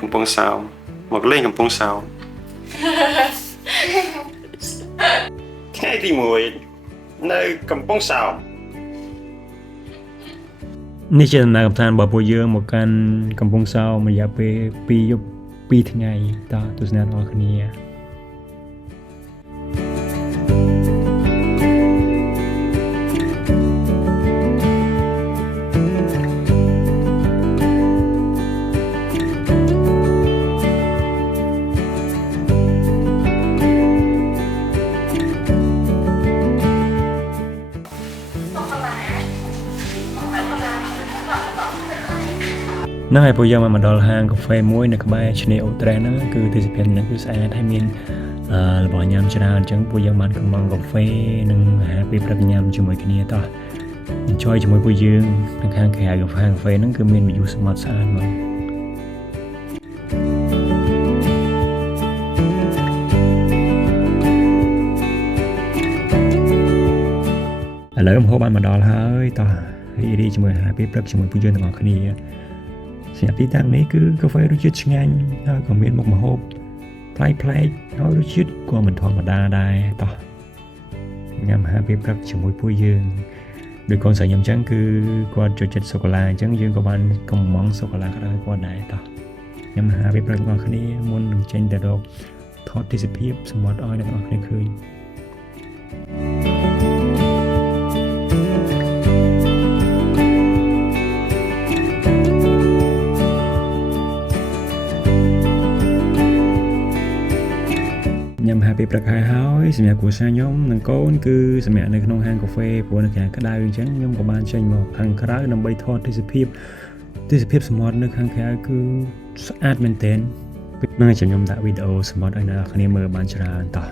កំពង់សោមមកលេងកំពង់សោមថ្ងៃទី1នៅកំពង់សោមនេះជាដំណើរកម្សាន្តរបស់ពួកយើងមកកាន់កំពង់សោមរយៈពេល2យប់2ថ្ងៃតទស្សនាអ្នកគ្នានៅហើយពួកយើងមកដល់ហាងកាហ្វេមួយនៅក្បែរឆ្នេរអូត្រេសហ្នឹងគឺទេសភាពហ្នឹងគឺស្អាតហើយមានរបស់ញ៉ាំច្រើនអញ្ចឹងពួកយើងបានកំងកាហ្វេនិងអាហារពេលព្រឹកញ៉ាំជាមួយគ្នាតោះ enjoy ជាមួយពួកយើងនៅខាងក្រៅកាហ្វេហ្នឹងគឺមាន view សមុទ្រស្អាតមកឥឡូវម្ហូបបានមកដល់ហើយតោះរីកជាមួយអាហារពេលព្រឹកជាមួយពួកយើងទាំងអស់គ្នាសម្រាប់ទីតាំងនេះគឺកាហ្វេរសជាតិឆ្ងាញ់ហើយក៏មានមុខម្ហូបប្លែកៗហើយរសជាតិក៏មិនធម្មតាដែរតោះញ៉ាំអាហារពេលព្រឹកជាមួយពួកយើងដោយកូនស្រីខ្ញុំអញ្ចឹងគឺគាត់ចូលចិត្តសូកូឡាអញ្ចឹងយើងក៏បានកំងសូកូឡាគាត់ឲ្យគាត់ដែរតោះញ៉ាំអាហារពេលព្រឹករបស់គ្នាមុននឹងចេញទៅរកថតទេសភាពសមុទ្រឲ្យអ្នកនរគ្នាឃើញញ៉ាំអាហារពេលព្រឹកហើយសម្រាប់គ្រួសារខ្ញុំនិងកូនគឺសម្រាប់នៅក្នុងហាងកាហ្វេព្រោះនៅខាងក្តៅអញ្ចឹងខ្ញុំក៏បានចេញមកខាងក្រៅដើម្បីថតទេសភាពសមុទ្រនៅខាងក្រៅគឺស្អាតមែនទែននឹងខ្ញុំដាក់វីដេអូសមុទ្រឲ្យអ្នកនរគ្នាមើលបានច្រើនតោះ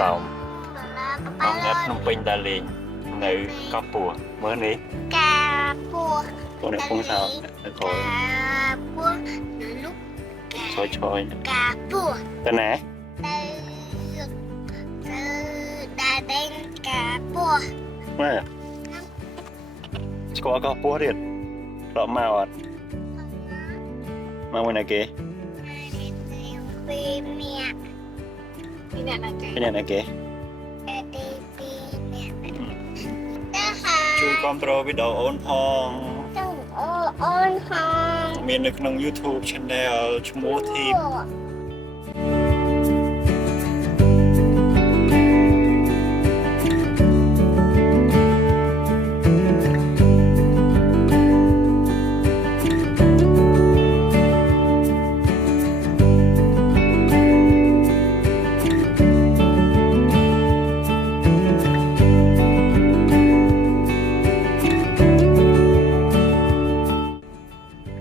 សោមអង្គអ្នកភ្នំពេញដើរលេងនៅកោះពួរមើលនេះកាពួរពួកអ្នកពងសោមនៅក្រោយកាពួរនោះឆយកាពួរទៅណាទៅដើរលេងកាពួរមើលស្គាល់កោះពួរទៀតរកមកអត់មកវិញណាគេពីអ្នកណាគេជួយគាំទ្រវីដេអូអូនផងមាននៅក្នុង YouTube Channel ឈ្មោះ Team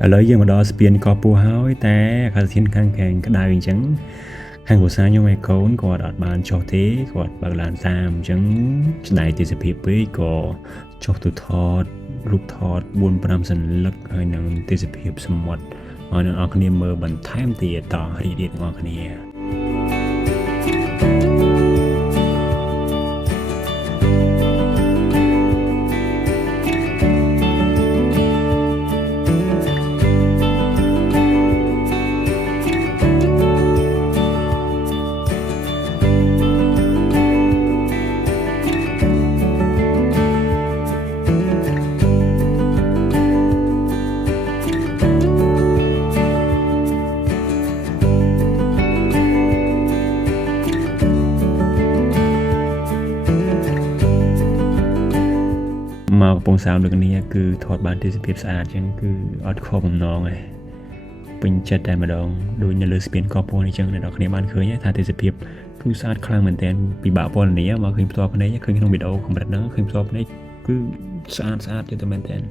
ឥឡូវយើងមកដល់ស្ពានកោះពួរហើយតែអាកាសធាតុខាងក្រៅក្តៅអញ្ចឹងខាងគ្រួសារខ្ញុំឯកូនគាត់អត់បានចុះទេគាត់បើកឡានតាមអញ្ចឹងស្ដាយទេសភាពពេកក៏ចុះទៅថតរូបថត 4-5 សន្លឹកហើយនឹងទេសភាពសមុទ្រឲ្យអ្នកនរគ្នាមើលបន្ថែមទៀតតរីករាយទាំងអស់គ្នា ឥ sao được này cứ thọt bàn thìភាពស្អាតចឹងគឺអត់ខុសបំណងឯងពេញចិត្តតែម្ដងដូចនៅលើស្ពានកោពនេះចឹងអ្នកនរគ្នាបានឃើញថាទេសភាពគឺស្អាតខ្លាំងមែនទែនពិបាកពណ៌នាមកឃើញផ្ទាល់ភ្នែកឃើញក្នុងវីដេអូកម្រិតហ្នឹងឃើញផ្ទាល់ភ្នែកគឺស្អាតយល់តែមែនទែន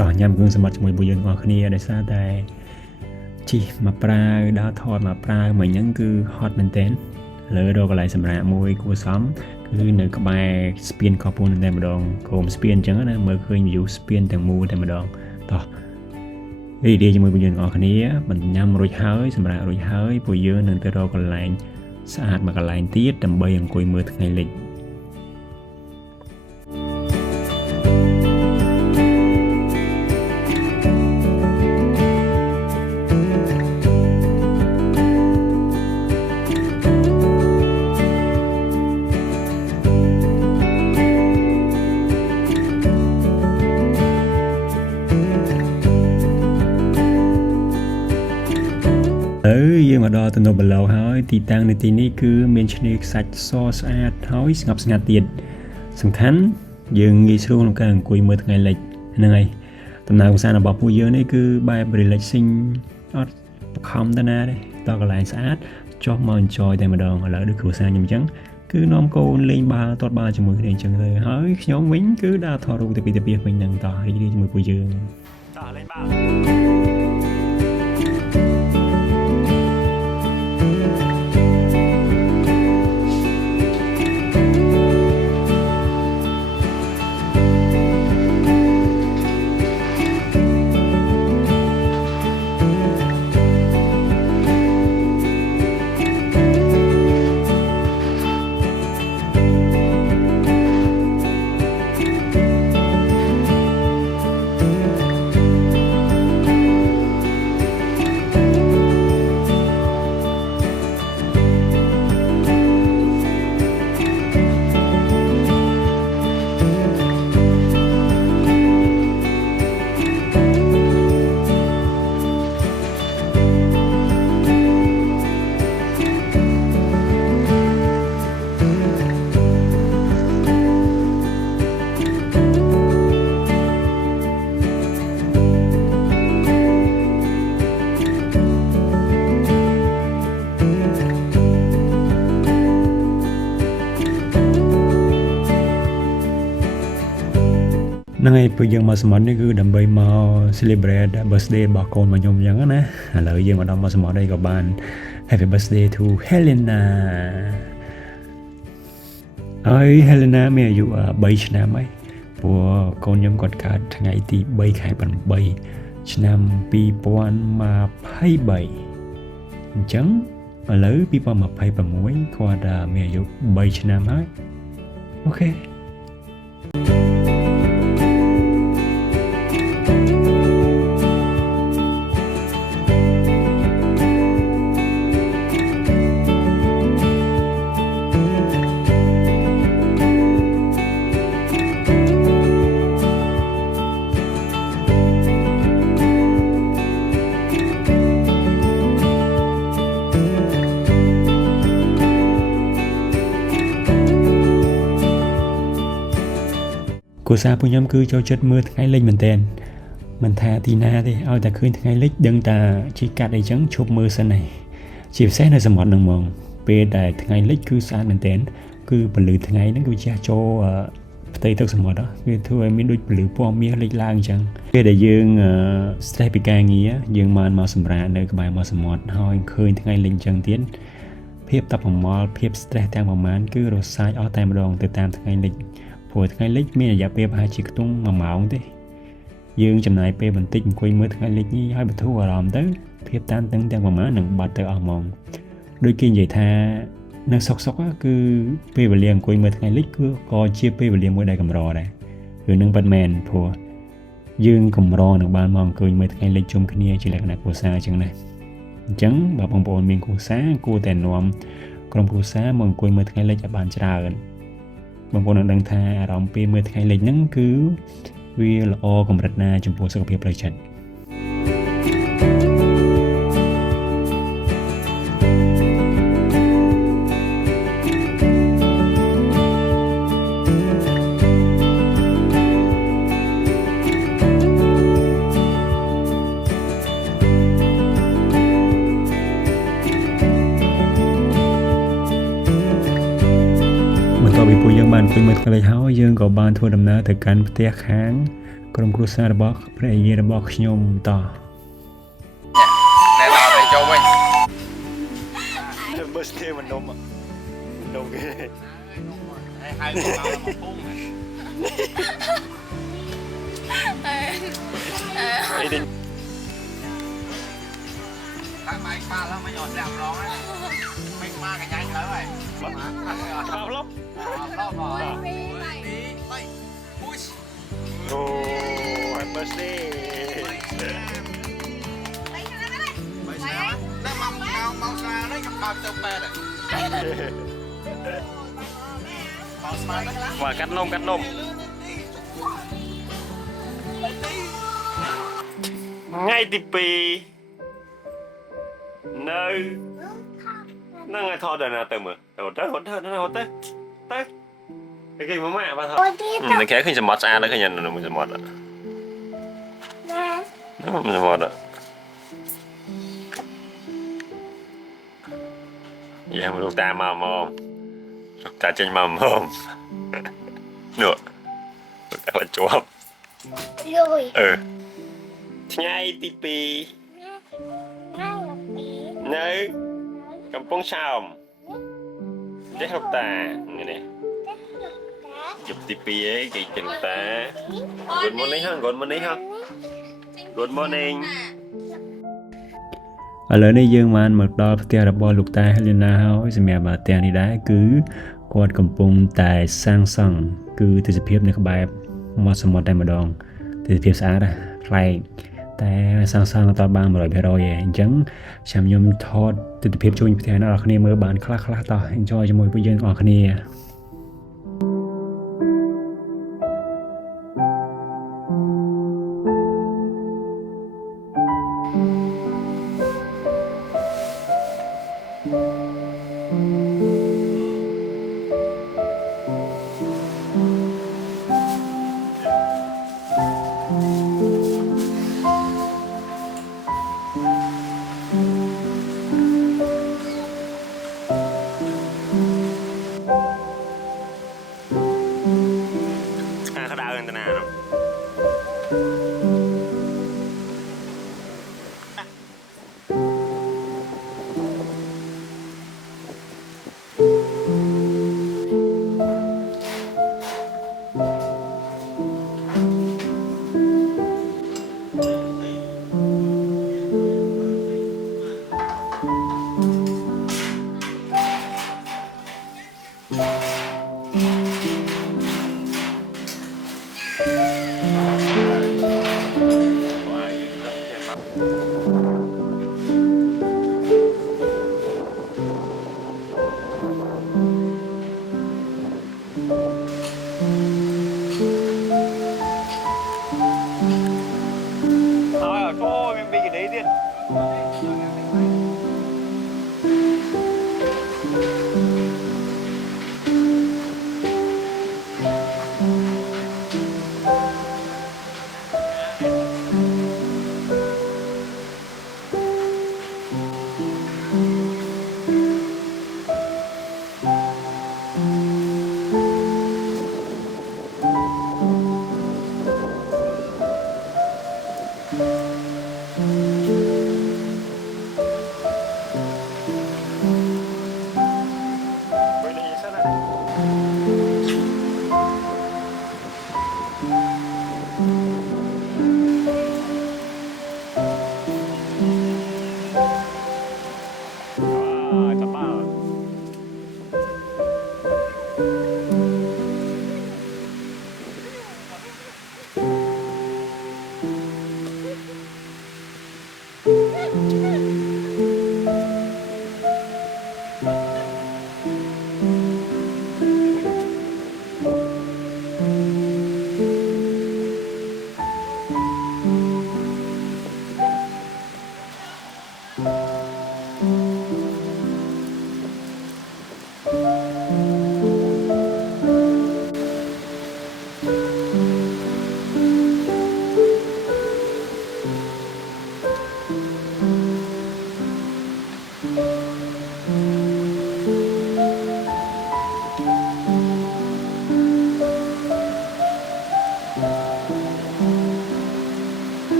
តោះញ៉ាំគ្រឿងសម្បត្តិជាមួយពួកយើងទាំងអស់គ្នាដោយសារតែជីមកប្រាវដើរថតមកប្រាវមិញហ្នឹងគឺហត់មែនទែនលើរកកន្លែងសម្រាប់មួយគួរសមគឺនៅក្បែរស្ពានកោះពូនតែម្ដងក្រោមស្ពានអញ្ចឹងណាមើលឃើញ view ស្ពានទាំងមូលតែម្ដងតោះរីករាយជាមួយពួកយើងទាំងអស់គ្នាបញ្ញ៉ាំរួចហើយសម្រាប់រួចហើយពួកយើងនឹងទៅរកកន្លែងស្អាតមួយកន្លែងទៀតដើម្បីអង្គុយមើលថ្ងៃលិចយើងមកដល់ទំនប់បឡូវហើយទីតាំងនៅទីនេះគឺមានឆ្នេរខ្សាច់សស្អាតហើយស្ងប់ស្ងាត់ទៀតសំខាន់យើងងាយស្រួលក្នុងការអង្គុយមើលថ្ងៃលិចហ្នឹងហើយដំណើរកម្សាន្តរបស់ពួកយើងនេះគឺបែប relaxing អត់បខំទៅណាទេដល់កន្លែងស្អាតចុះមក enjoy តែម្ដងឥឡូវដូចគ្រួសារខ្ញុំអញ្ចឹងគឺនាំកូនលេងបាល់ទាត់បាល់ជាមួយគ្នាអញ្ចឹងទៅហើយខ្ញុំវិញគឺដើរថតរូបទៅពីវិញហ្នឹងតោះរីករាយជាមួយពួកយើងតោះលេងបាល់ហ្នឹងហើយពួកយើងមកសមុទ្រនេះគឺដើម្បីមក celebrate birthday របស់កូនរបស់ខ្ញុំអញ្ចឹងណាឥឡូវយើងមកដល់មកសមុទ្រនេះក៏បាន Happy birthday to Helena ហើយ Helena មានអាយុ3ឆ្នាំហើយព្រោះកូនខ្ញុំគាត់កើតថ្ងៃទី3ខែ8ឆ្នាំ2023អញ្ចឹងឥឡូវ2026គាត់មានអាយុ3ឆ្នាំហើយអូខេគូសារពួកខ្ញុំគឺចូលចិត្តមើលថ្ងៃលិចមែនទែនមិនថាទីណាទេឲ្យតែឃើញថ្ងៃលិចដឹងតែជីកាត់អីចឹងឈប់មើលសិនហើយជាពិសេសនៅសមុទ្រហ្នឹងហ្មងពេលដែលថ្ងៃលិចគឺស្អាតមែនទែនគឺពន្លឺថ្ងៃហ្នឹងគឺជះចូលផ្ទៃទឹកសមុទ្រវាធ្វើឲ្យមានដូចពន្លឺពណ៌មាសលេចឡើងអញ្ចឹងពេលដែលយើង stress ពីការងារយើងមកសម្រាកនៅក្បែរមាត់សមុទ្រហើយឃើញថ្ងៃលិចអញ្ចឹងទៀតភាពតាប់ប្រមល់ភាព stress ទាំងប្រមាណគឺរសាយអស់តែម្ដងទៅតាមថ្ងៃលិចព្រោះថ្ងៃលិចមានរយៈពេលប្រហែលជាខ្ទង់1ម៉ោងទេយើងចំណាយពេលបន្តិចអង្គុយមើលថ្ងៃលិចនេះហើយបន្ធូរអារម្មណ៍ទៅភាពតានតឹងទាំងប្រមាណនឹងបាត់ទៅអស់ហ្មងដូចគេនិយាយថា នៅសុកសុកគឺពេលវេលាអង្គុយមើលថ្ងៃលិចគឺក៏ជាពេលវេលាមួយដែលកម្រដែរគឺនឹងបាត់មែនព្រោះយើងកម្រនឹងបានមកអង្គុយមើលថ្ងៃលិចជុំគ្នាជាលក្ខណៈគ្រួសារអញ្ចឹងណាអញ្ចឹងបើបងប្អូនមានគ្រួសារគួរតែនាំក្រុមគ្រួសារមកអង្គុយមើលថ្ងៃលិចឲ្យបានច្រើនបងប្អូននឹងដឹងថាអារម្មណ៍ពេលមើលថ្ងៃលិចហ្នឹងគឺវាល្អកម្រិតណាចំពោះសុខភាពផ្លូវចិត្តបន្ទាប់ពីពួកយើងបានអង្គុយមើលថ្ងៃលិចហើយយើងក៏បានធ្វើដំណើរទៅកាន់ផ្ទះខាងក្រុមគ្រួសាររបស់ព្រះយាយរបស់ខ្ញុំតោះណែដល់ទៅចូលវិញមើលស្ទេមិនដុំគេហើយមកមកពុំអីទេថាម៉ៃប៉ាឡើងមិនអត់ស្រាប់រងហ្នឹងមិនមកកញ្ញៃទៅហើយថោឡប់ឡប់មកពុជអូ Happy birthday មិនស្រាប់តែមកស្រានេះខ្ញុំបើកទៅប៉ែតមកស្មាហ្នឹងមកកាត់នំថ្ងៃទី2នៅនឹងឲ្យថតដល់ណាទៅមើលទៅហត់ទៅគេមកម៉ាក់បាទតែគេឃើញសមុទ្រស្អាតឃើញនៅមួយសមុទ្រណាសមុទ្រយ៉ាមកលោកតាមកលោកតាចេញមកនោះលោកតាគាត់ជាប់ថ្ងៃទី2នៅកំពង់ឆោមចេះលោកតានេះជប់ទី2ឯងគេចេញតា Good morning ហ៎ Good morning ឥឡូវនេះយើងបានមកដល់ផ្ទះរបស់លោកតា Helena ហើយសម្រាប់ផ្ទះនេះដែរគឺគាត់កំពុងតែសាងសង់គឺទិដ្ឋភាពនៅក្បែរមាត់សមុទ្រតែម្ដងទិដ្ឋភាពស្អាតប្លែកតែសាងសង់ទៅបាន 100% ឯងអញ្ចឹងខ្ញុំថតទិដ្ឋភាពជួយផ្ទះអ្នកនរគ្នាមើលបានខ្លះតោះ enjoy ជាមួយពួកយើងទាំងអស់គ្នា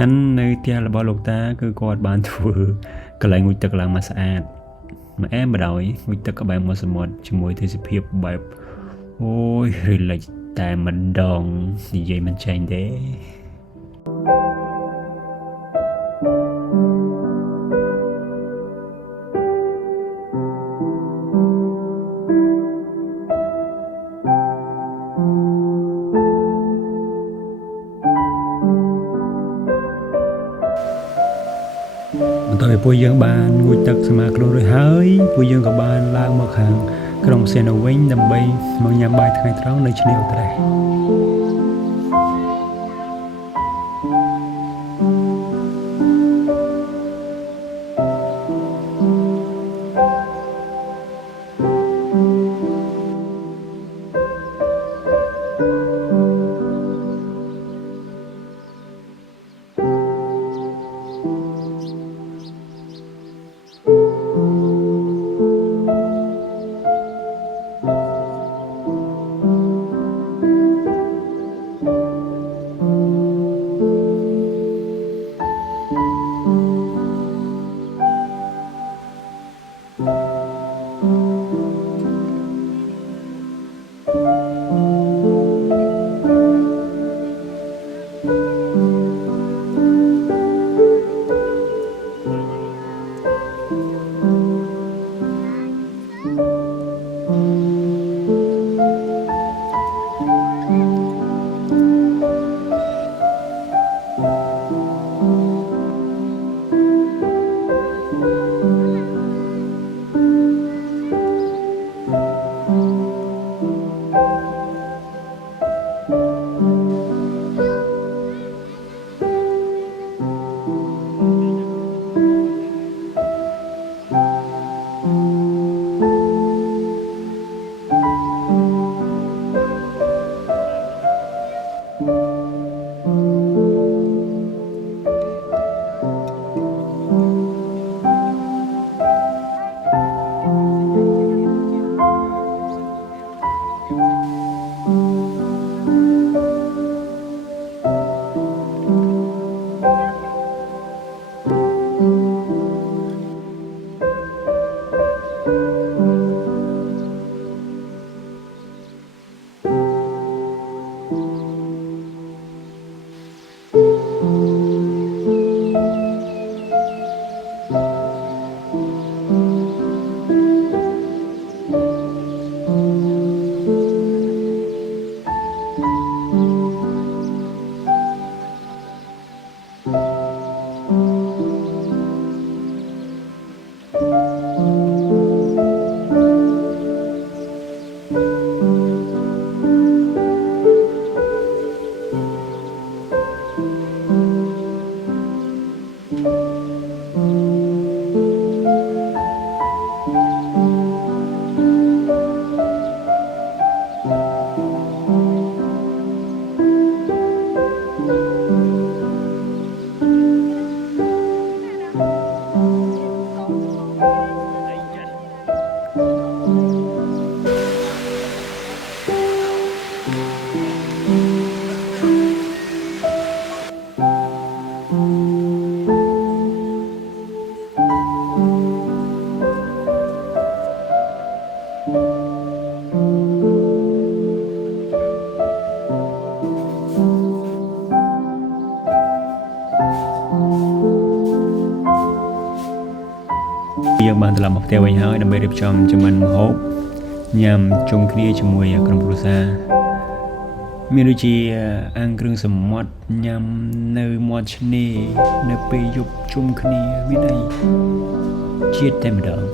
ខាន់នៅផ្ទះរបស់លោកតាគឺគាត់បានធ្វើកន្លែងងូតទឹកឡើងមកស្អាតមកអែមបដ ாய் ងូតទឹកក្បែរមាត់សមុទ្រជាមួយទេសភាពបែបអូយ relax តែមិនដងនិយាយមិនចាញ់ទេបន្ទាប់ពីពួកយើងបានងូតទឹកសមាខ្លួនរួចហើយពួកយើងក៏បានឡើងមកខាងក្រុងសេណូវិញដើម្បីមកញ៉ាំបាយថ្ងៃត្រង់នៅឆ្នេរអូត្រេសយើងបានត្រឡប់មកផ្ទះវិញហើយដើម្បីរៀបចំចម្អិនម្ហូបញ៉ាំជុំគ្នាជាមួយក្រុមគ្រួសារមានដូចជាអាំងគ្រឿងសមុទ្រញ៉ាំនៅមាត់ឆ្នេរនៅពេលយប់ជុំគ្នាមានអីជាតិតែម្ដង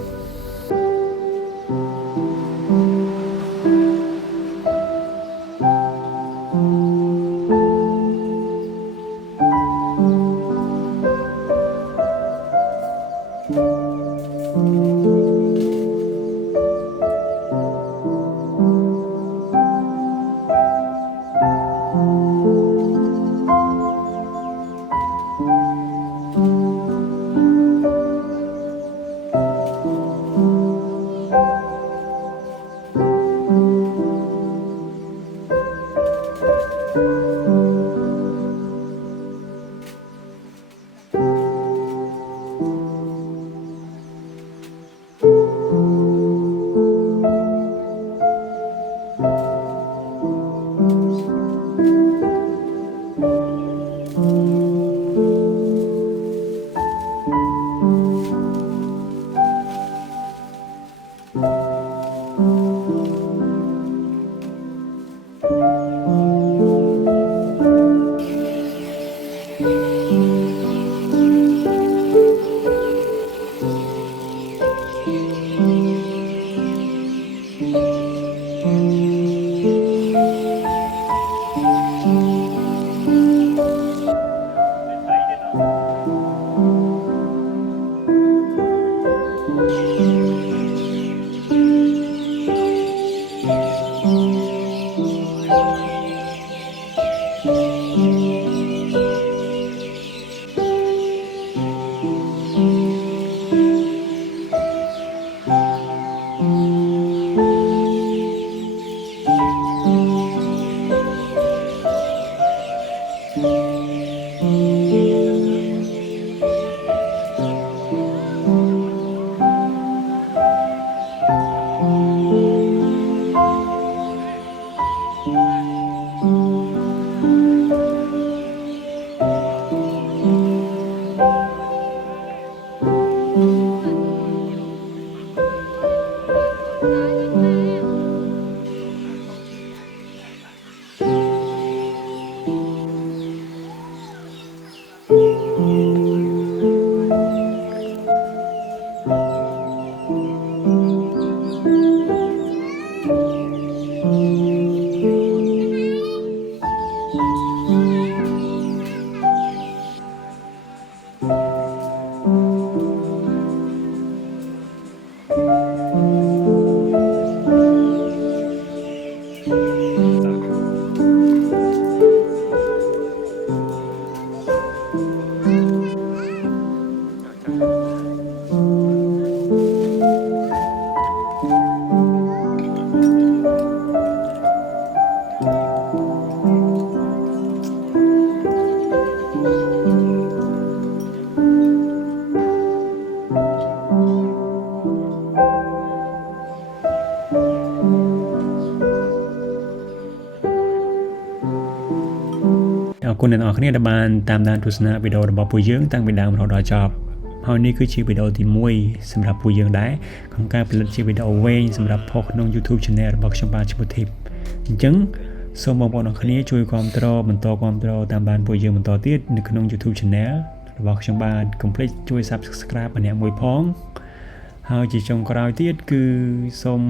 អរគុណអ្នកនរគ្នាដែលបានតាមដានទស្សនាវីដេអូរបស់ពួកយើងតាំងពីដើមរហូតដល់ចប់ហើយនេះគឺជាវីដេអូទី1សម្រាប់ពួកយើងដែរក្នុងការផលិតជាវីដេអូវែងសម្រាប់ផុសក្នុង YouTube Channel របស់ខ្ញុំបាទឈ្មោះ Tip អញ្ចឹងសូមបងប្អូនអរគ្នាជួយគាំទ្របន្តគាំទ្រតាមដានពួកយើងបន្តទៀតនៅក្នុង YouTube Channel របស់ខ្ញុំបាទ កុំភ្លេចជួយ Subscribe ម្នាក់មួយផងហើយជាចុងក្រោយទៀតគឺសូម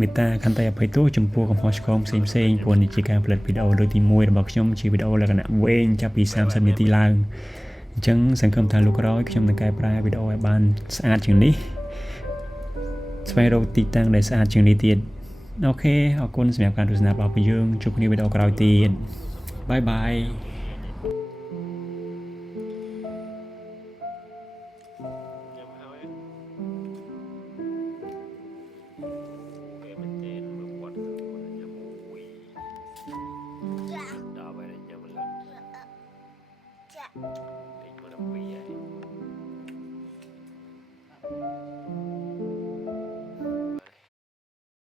មេត្តាខន្តីអភ័យទោសចំពោះកំហុសឆ្គងផ្សេងៗព្រោះនេះជាការផលិតវីដេអូលើកទី1របស់ខ្ញុំជាវីដេអូលក្ខណៈវែងចាប់ពី30នាទីឡើងអញ្ចឹងសង្ឃឹមថាលោកក្រោយខ្ញុំនឹងកែប្រែវីដេអូឲ្យបានស្អាតជាងនេះស្វែងរកទីតាំងដែលស្អាតជាងនេះទៀតអូខេអរគុណសម្រាប់ការទស្សនារបស់ពួកយើងជួបគ្នាវីដេអូក្រោយទៀតបាយបាយDạ.